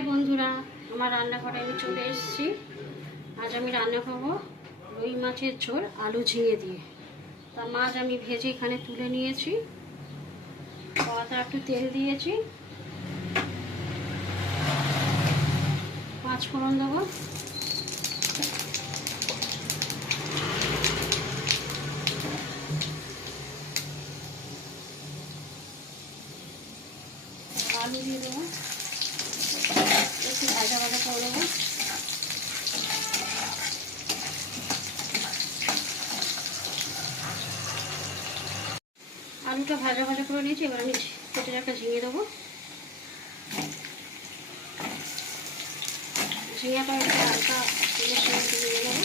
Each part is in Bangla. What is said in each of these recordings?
হাই বন্ধুরা, আমার রান্নাঘরে আমি চলে এসেছি। আজ আমি রান্না করবো রুই মাছের ঝোল আলু ঝিঙে দিয়ে। তা মাছ আমি ভেজে এখানে তুলে নিয়েছি। কড়াতে একটু তেল দিয়েছি, পাঁচ ফোড়ন দেবো, আলু দিয়ে দেবো, একটু ভাজা ভাজা করে দেবো। আলুটা ভাজা ভাজা করে নিয়েছি, এবার আমি কেটে রাখা ঝিঙে দেবো। ঝিঙেটা একটু হালকা তেলের সঙ্গে দিয়ে দেবো।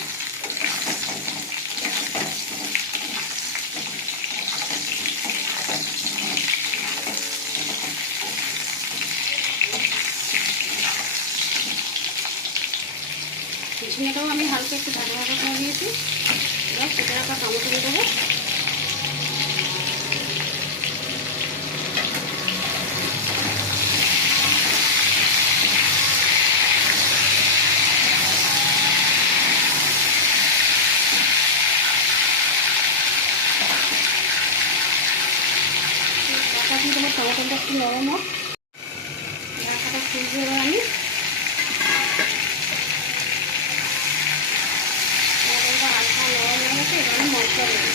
ঝিঙেটাও আমি হালকা একটু ভাজা ভাজা করে দিয়েছি। এবার কেটে রাখা টমেটো দিয়ে দেবো। ঢাকা দিয়ে দেবো, টমেটোটা একটু নরম হোক। ঢাকাটা খুলবো এবার আমি। টমেটোটা হালকা নরম হয়ে গেছে, এবার আমি মশলা দেবো।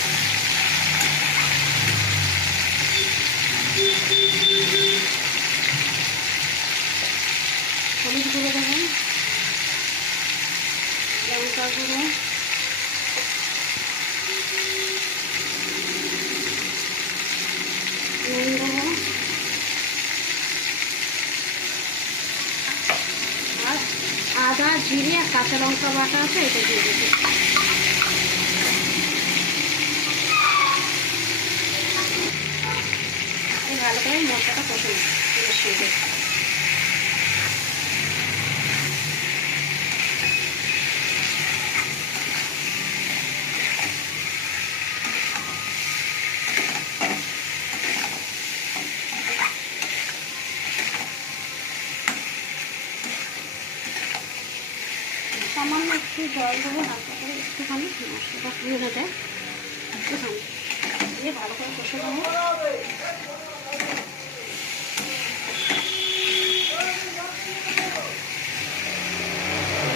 হলুদ গুঁড়ো দেবো, লঙ্কা গুঁড়ো, নুন দেবো, আর আদা জিরে আর কাঁচা লঙ্কা বাটা আছে, এটা দিয়ে দেবো। ভালো করে মশলাটা কষে নেব। সামান্য একটু জল দেবো, হালকা করে একটুখানি মশলাটা পুড়ে না যায়, একটুখানি দিয়ে ভালো করে কষে দেবো।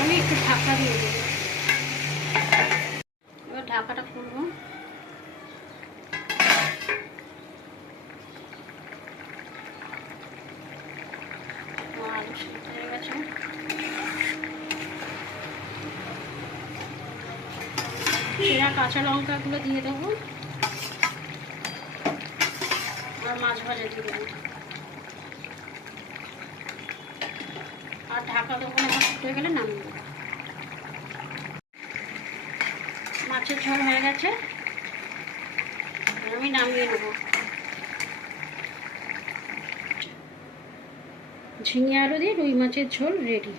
আমি একটু ঢাকা দিয়ে দেবো। এবার ঢাকাটা খুলবো। আলু সিদ্ধ হয়ে গেছে। সেরা কাঁচা লঙ্কাগুলো দিয়ে দেবো, আর মাছ ভাজা দিয়ে দেবো, আর ঢাকা দেবো না। ফুটে গেলে নামিয়ে দেবো। মাছের ঝোল হয়ে গেছে, আমি নামিয়ে নেবো। ঝিঙে আলু দিয়ে রুই মাছের ঝোল রেডি।